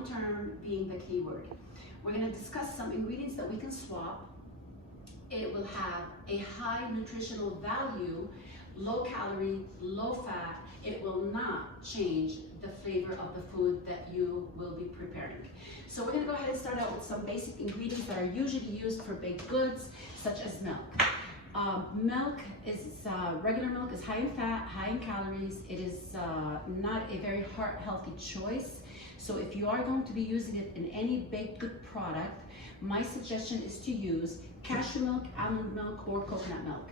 long-term being the key word. We're going to discuss some ingredients that we can swap. It will have a high nutritional value, low calorie, low fat. It will not change the flavor of the food that you will be preparing. So we're going to go ahead and start out with some basic ingredients that are usually used for baked goods, such as milk. Regular milk is high in fat, high in calories. It is not a very healthy choice. So if you are going to be using it in any baked good product, my suggestion is to use cashew milk, almond milk, or coconut milk.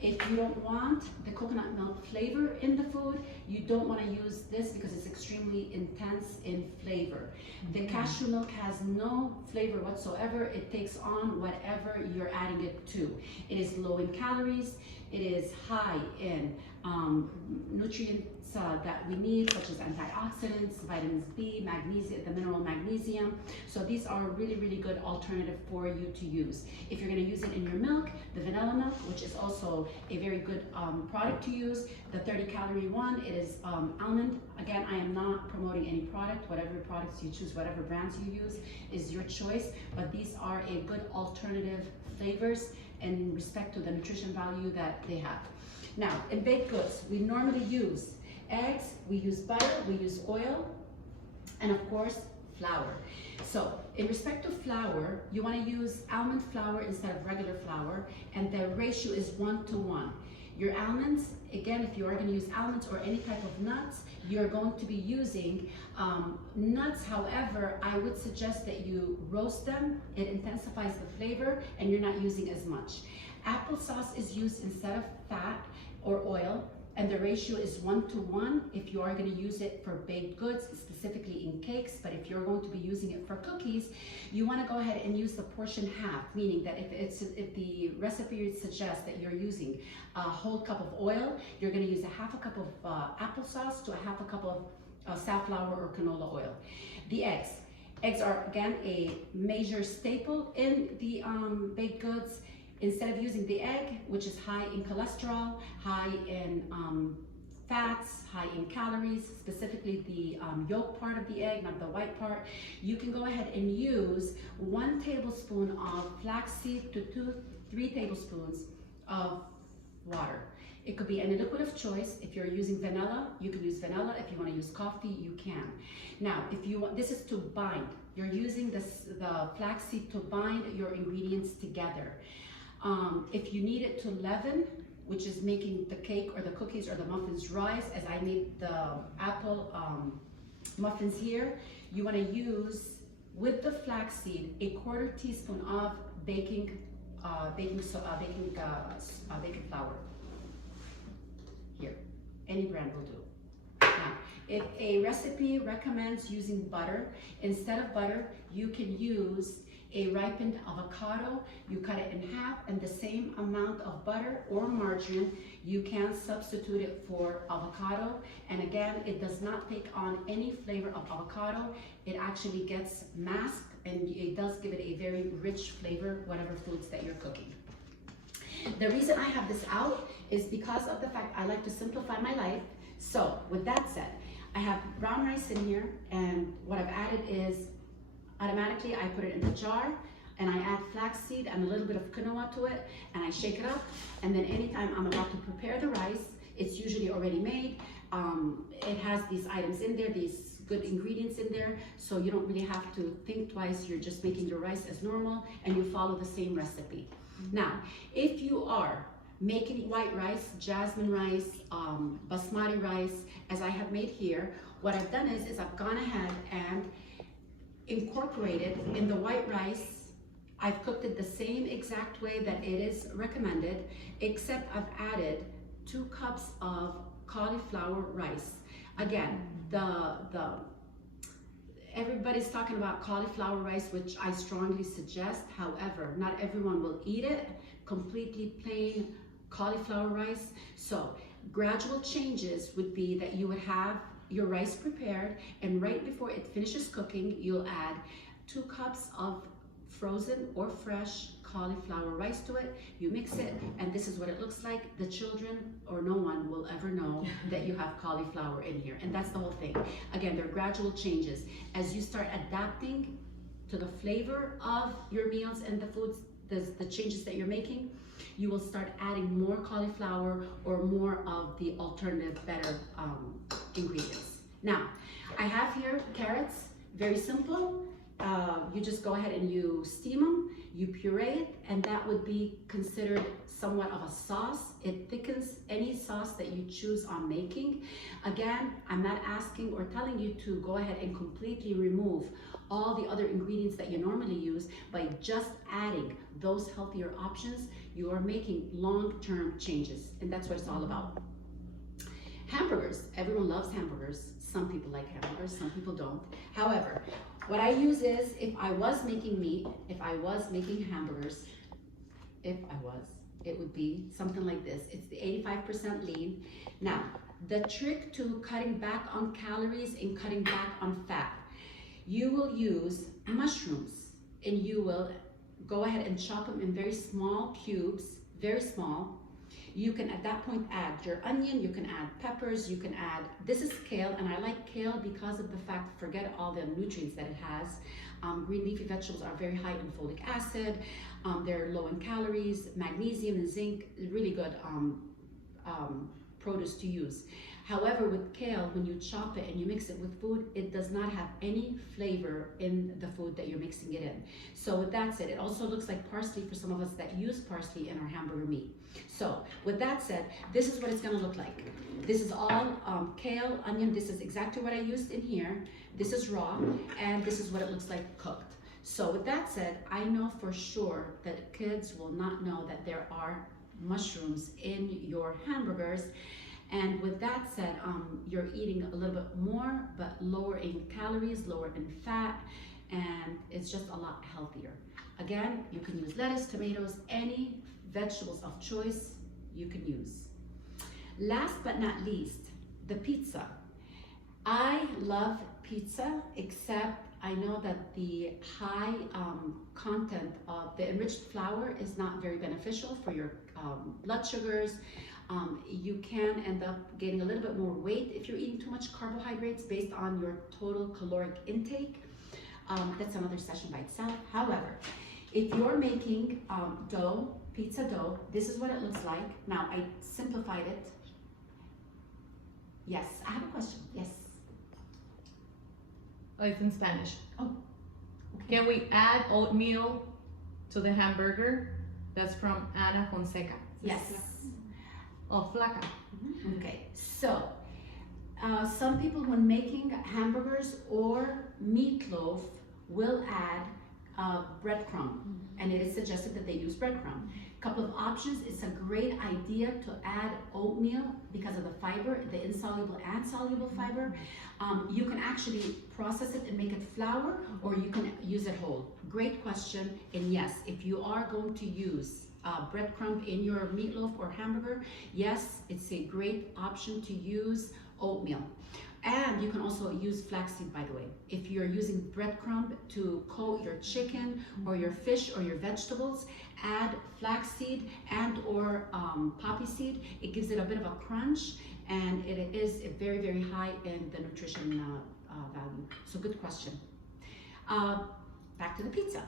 If you don't want the coconut milk flavor in the food, you don't want to use this because it's extremely intense in flavor. The cashew milk has no flavor whatsoever. It takes on whatever you're adding it to. It is low in calories. It is high in nutrients that we need, such as antioxidants, vitamins B, magnesium, the mineral magnesium. So these are a really, really good alternative for you to use. If you're going to use it in your milk, the vanilla milk, which is also a very good product to use. The 30-calorie one, it is almond. Again, I am not promoting any product. Whatever products you choose, whatever brands you use is your choice. But these are a good alternative flavors in respect to the nutrition value that they have. Now, in baked goods, we normally use eggs, we use butter, we use oil, and of course, flour. So in respect to flour, you want to use almond flour instead of regular flour, and the ratio is 1:1. Your almonds, again, if you are going to use almonds or any type of nuts, you're going to be using nuts. However, I would suggest that you roast them. It intensifies the flavor and you're not using as much. Applesauce is used instead of fat or oil, and the ratio is 1:1 if you are going to use it for baked goods, specifically in cakes. But if you're going to be using it for cookies, you want to go ahead and use the portion half, meaning that if the recipe suggests that you're using a whole cup of oil, you're going to use a half a cup of applesauce to a half a cup of safflower or canola oil. The eggs. Eggs are, again, a major staple in the baked goods. Instead of using the egg, which is high in cholesterol, high in fats, high in calories, specifically the yolk part of the egg, not the white part, you can go ahead and use 1 tablespoon of flaxseed to 3 tablespoons of water. It could be any liquid of choice. If you're using vanilla, you can use vanilla. If you want to use coffee, you can. Now, if you want, this is to bind. You're using the flaxseed to bind your ingredients together. If you need it to leaven, which is making the cake or the cookies or the muffins rise, as I made the apple muffins here, you want to use, with the flaxseed, a 1/4 teaspoon of baking flour. Here, any brand will do. Now, if a recipe recommends using butter, instead of butter, you can use a ripened avocado. You cut it in half, and the same amount of butter or margarine, you can substitute it for avocado. And again, it does not take on any flavor of avocado. It actually gets masked, and it does give it a very rich flavor, whatever foods that you're cooking. The reason I have this out is because of the fact I like to simplify my life. So with that said, I have brown rice in here, and what I've added is automatically I put it in the jar, and I add flaxseed and a little bit of quinoa to it, and I shake it up. And then anytime I'm about to prepare the rice, it's usually already made. It has these items in there, these good ingredients in there, so you don't really have to think twice. You're just making your rice as normal, and you follow the same recipe. Now, if you are making white rice, jasmine rice, basmati rice, as I have made here, what I've done is I've gone ahead and incorporated in the white rice. I've cooked it the same exact way that it is recommended, except I've added 2 cups of cauliflower rice. Again, everybody's talking about cauliflower rice, which I strongly suggest. However, not everyone will eat it. Completely plain cauliflower rice. So gradual changes would be that you would have your rice prepared, and right before it finishes cooking, you'll add 2 cups of frozen or fresh cauliflower rice to it. You mix it, and this is what it looks like. The children or no one will ever know that you have cauliflower in here, and that's the whole thing. Again, they're gradual changes. As you start adapting to the flavor of your meals and the foods, the changes that you're making, you will start adding more cauliflower or more of the alternative, better ingredients. Now, I have here carrots, very simple. You just go ahead and you steam them, you puree it, and that would be considered somewhat of a sauce. It thickens any sauce that you choose on making. Again, I'm not asking or telling you to go ahead and completely remove all the other ingredients that you normally use. By just adding those healthier options, you are making long-term changes, and that's what it's all about. Hamburgers, everyone loves hamburgers. Some people like hamburgers, some people don't. However, what I use is, if I was making meat, if I was making hamburgers, it would be something like this. It's the 85% lean. Now, the trick to cutting back on calories and cutting back on fat, you will use mushrooms, and you will go ahead and chop them in very small cubes, very small. You can at that point add your onion, you can add peppers, you can add, this is kale, and I like kale because of the fact, forget all the nutrients that it has. Green leafy vegetables are very high in folic acid, they're low in calories, magnesium and zinc, really good produce to use. However, with kale, when you chop it and you mix it with food, it does not have any flavor in the food that you're mixing it in. So with that said, it also looks like parsley for some of us that use parsley in our hamburger meat. So with that said, this is what it's gonna look like. This is all kale, onion, this is exactly what I used in here. This is raw, and this is what it looks like cooked. So with that said, I know for sure that kids will not know that there are mushrooms in your hamburgers. And with that said, you're eating a little bit more, but lower in calories, lower in fat, and it's just a lot healthier. Again, you can use lettuce, tomatoes, any vegetables of choice you can use. Last but not least, the pizza. I love pizza, except I know that the high content of the enriched flour is not very beneficial for your blood sugars. You can end up getting a little bit more weight if you're eating too much carbohydrates based on your total caloric intake. That's another session by itself. However, if you're making dough, pizza dough, this is what it looks like. Now, I simplified it. Yes, I have a question. Yes. Oh, it's in Spanish. Oh, okay. Can we add oatmeal to the hamburger? That's from Ana Fonseca. Yes. Oh, flaca. Mm-hmm. Okay, so some people when making hamburgers or meatloaf will add breadcrumb, and it is suggested that they use breadcrumb. Couple of options. It's a great idea to add oatmeal because of the fiber, the insoluble and soluble fiber. You can actually process it and make it flour, or you can use it whole. Great question. And yes, if you are going to use breadcrumb in your meatloaf or hamburger, yes, it's a great option to use oatmeal. And you can also use flaxseed, by the way. If you're using breadcrumb to coat your chicken or your fish or your vegetables, add flaxseed and or poppy seed. It gives it a bit of a crunch, and it is very, very high in the nutrition value. So good question. Back to the pizza.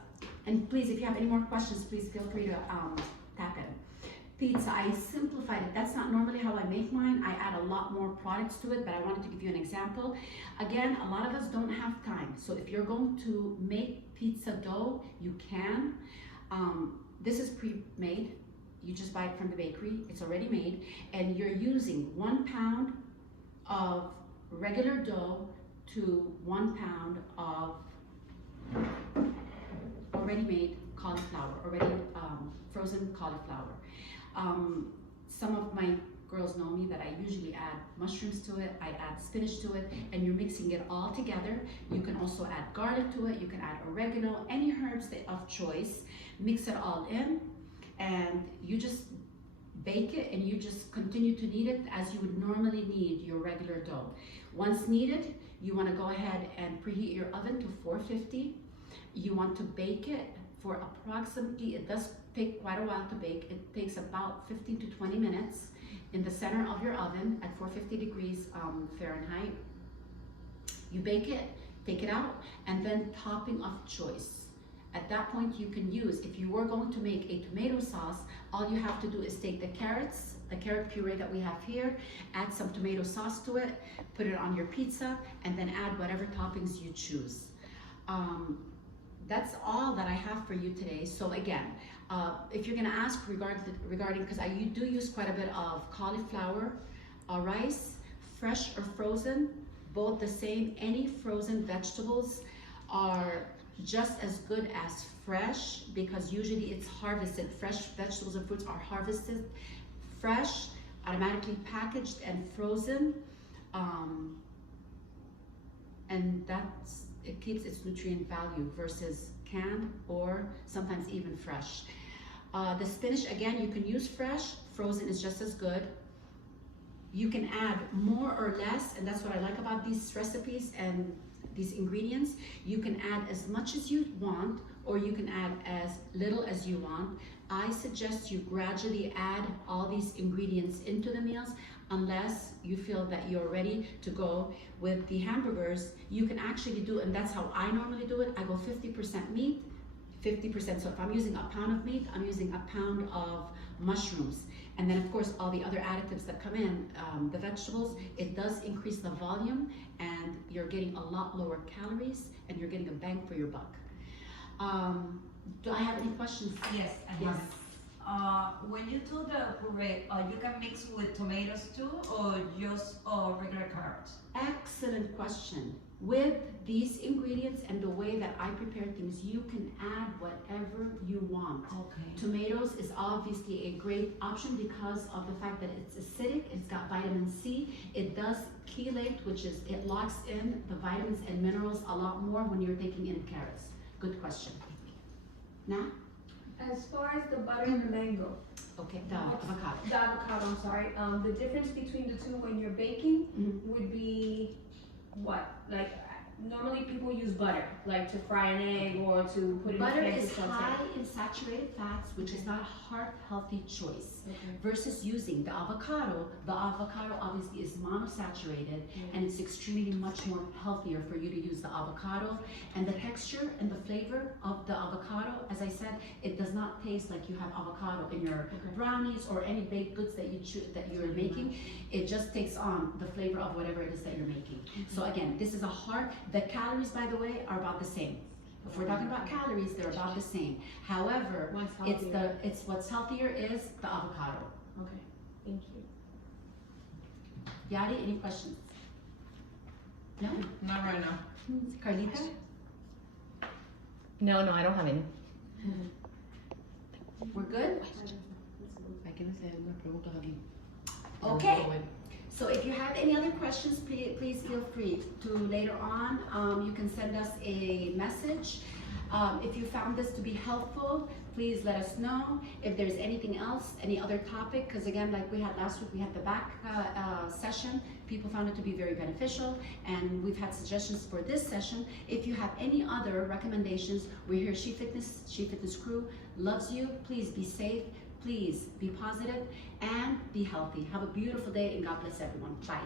And please, if you have any more questions, please feel free to tap in. Pizza, I simplified it. That's not normally how I make mine. I add a lot more products to it, but I wanted to give you an example. Again, a lot of us don't have time. So if you're going to make pizza dough, you can. This is pre-made. You just buy it from the bakery. It's already made. And you're using 1 pound of regular dough to 1 pound of already made cauliflower, already frozen cauliflower. Some of my girls know me that I usually add mushrooms to it, I add spinach to it, and you're mixing it all together. You can also add garlic to it, you can add oregano, any herbs of choice. Mix it all in, and you just bake it, and you just continue to knead it as you would normally knead your regular dough. Once kneaded, you want to go ahead and preheat your oven to 450. You want to bake it for approximately, it does take quite a while to bake. It takes about 15 to 20 minutes in the center of your oven at 450 degrees Fahrenheit. You bake it, take it out, and then topping of choice. At that point, you can use, if you were going to make a tomato sauce, all you have to do is take the carrots, the carrot puree that we have here, add some tomato sauce to it, put it on your pizza, and then add whatever toppings you choose. That's all that I have for you today. So again, if you're gonna ask regarding, because I do use quite a bit of cauliflower, rice, fresh or frozen, both the same. Any frozen vegetables are just as good as fresh because usually it's harvested. Fresh vegetables and fruits are harvested fresh, automatically packaged and frozen, and it keeps its nutrient value versus canned or sometimes even fresh. The spinach, again, you can use fresh, frozen is just as good. You can add more or less, and that's what I like about these recipes and these ingredients. You can add as much as you want, or you can add as little as you want. I suggest you gradually add all these ingredients into the meals unless you feel that you're ready to go. With the hamburgers, you can actually do, and that's how I normally do it, I go 50% meat, 50%. So if I'm using a pound of meat, I'm using a pound of mushrooms. And then of course, all the other additives that come in, the vegetables, it does increase the volume and you're getting a lot lower calories and you're getting a bang for your buck. Do I have any questions? Yes, I Yes. have. When you do the puree, you can mix with tomatoes too, or just regular carrots? Excellent question. With these ingredients and the way that I prepare things, you can add whatever you want. Okay. Tomatoes is obviously a great option because of the fact that it's acidic, it's got vitamin C, it does chelate, which is, it locks in the vitamins and minerals a lot more when you're taking in carrots. Good question. Now? As far as the butter and the mango, Okay, the avocado. the avocado, I'm sorry, the difference between the two when you're baking Mhm. would be what? Like, normally people use butter, like to fry an egg or to put it Butter in is saute. high in saturated fats, which is not a heart-healthy choice. Okay. Versus using the avocado obviously is monosaturated and it's extremely much more healthier for you to use the avocado. And the texture and the flavor of the avocado, as I said, it does not taste like you have avocado in your brownies or any baked goods that you're making. It just takes on the flavor of whatever it is that you're making. So again, this is the calories, by the way, are about the same. If we're talking about calories, they're about the same. However, One's healthier. it's what's healthier is the avocado. Okay, thank you. Yadi, any questions? No? Not right now. Carlita? No, I don't have any. We're good? Okay. So if you have any other questions, please feel free to later on. You can send us a message. If you found this to be helpful, please let us know. If there's anything else, any other topic, because again, like we had last week, we had the back session. People found it to be very beneficial, and we've had suggestions for this session. If you have any other recommendations, we're here. S.H.E Fitness crew loves you. Please be safe. Please be positive and be healthy. Have a beautiful day and God bless everyone. Bye.